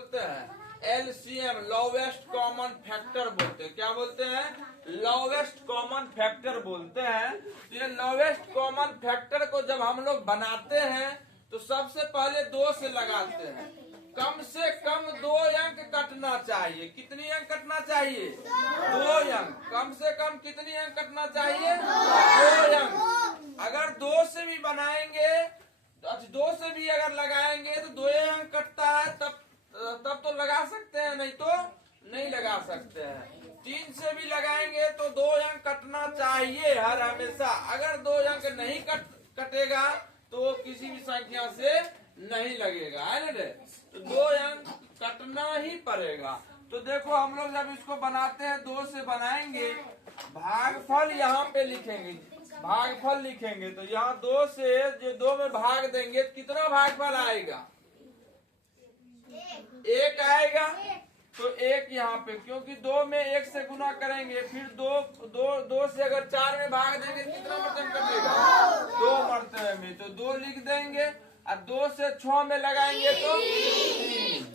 बोलते हैं LCM, lowest common factor बोलते हैं। क्या बोलते हैं? लोवेस्ट कॉमन फैक्टर बोलते हैं। तो ये लोवेस्ट कॉमन फैक्टर को जब हम लोग बनाते हैं तो सबसे पहले 2 से लगाते हैं। कम से कम 2 अंक कटना चाहिए। कितनी अंक कटना चाहिए? 2 अंक। कम से कम कितनी अंक कटना चाहिए? 2 अंक। अगर 2 से भी बनाएंगे, 2 से भी अगर लगाएंगे तो 2 अंक कटता है, तब तो लगा सकते हैं, नहीं तो नहीं लगा सकते हैं। 3 से भी लगाएंगे तो 2 अंक कटना चाहिए हर हमेशा। अगर 2 अंक नहीं कटेगा तो किसी भी संख्या से नहीं लगेगा, है ना? तो 2 अंक कटना ही पड़ेगा। तो देखो हम लोग जब इसको बनाते हैं 2 से बनाएंगे, भागफल यहाँ पे लिखेंगे। भागफल लिखेंगे तो यहाँ 2 से जो 2 में भाग देंगे तो कितना भागफल आएगा? 1 आएगा। तो 1 यहाँ पे, क्योंकि 2 में 1 से गुना करेंगे, फिर 2 से अगर 4 में भाग देंगे कितना मर्तबा कटेगा? 2 मर्तबे में। तो 2 लिख देंगे और 2 से 6 में लगाएंगे तो 3।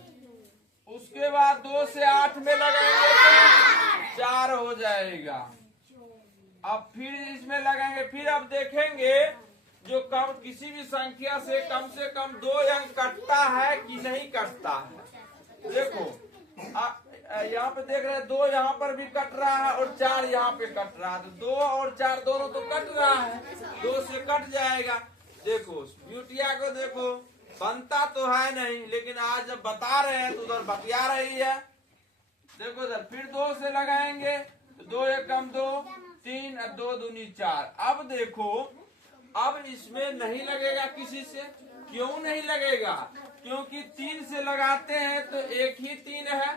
उसके बाद 2 से 8 में लगाएंगे तो 4 हो जाएगा। अब फिर इसमें लगाएंगे, फिर अब देखेंगे जो किसी भी संख्या से कम 2 अंक कटता है कि नहीं कटता है। देखो यहाँ पे देख रहे हैं 2 यहाँ पर भी कट रहा है और 4 यहाँ पे कट रहा है। तो 2 और 4 दोनों तो कट रहा है, 2 से कट जाएगा। देखो ब्यूटिया को देखो, बनता तो है नहीं, लेकिन आज जब बता रहे हैं तो उधर बतिया रही है। देखो इधर फिर 2 से लगाएंगे तो 2 1 कम 2, 3 और 2 दूनी 4। अब देखो, अब इसमें नहीं लगेगा किसी से। क्यों नहीं लगेगा? क्योंकि 3 से लगाते हैं तो 1 ही 3 है,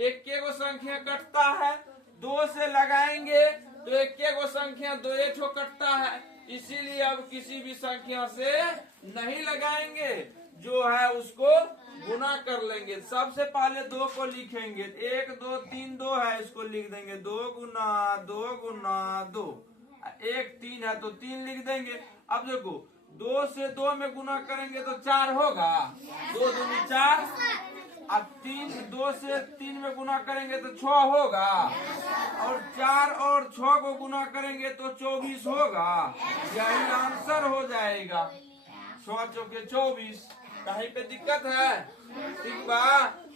1 को संख्या कटता है। 2 से लगाएंगे तो 1 को संख्या 2 कटता है। इसीलिए अब किसी भी संख्या से नहीं लगाएंगे, जो है उसको गुना कर लेंगे। सबसे पहले 2 को लिखेंगे, 1 2 3 2 है, इसको लिख देंगे 2 गुना 2 गुना 2। 1 3 है तो 3 लिख देंगे। अब देखो 2 से 2 में गुना करेंगे तो 4 होगा, 2 दूनी 4। अब 2 से 3 में गुना करेंगे तो 6 होगा, और 4 और 6 को गुना करेंगे तो 24 होगा। यही आंसर हो जाएगा। 6 चौके 24। कहीं पे दिक्कत है? ठीक बा।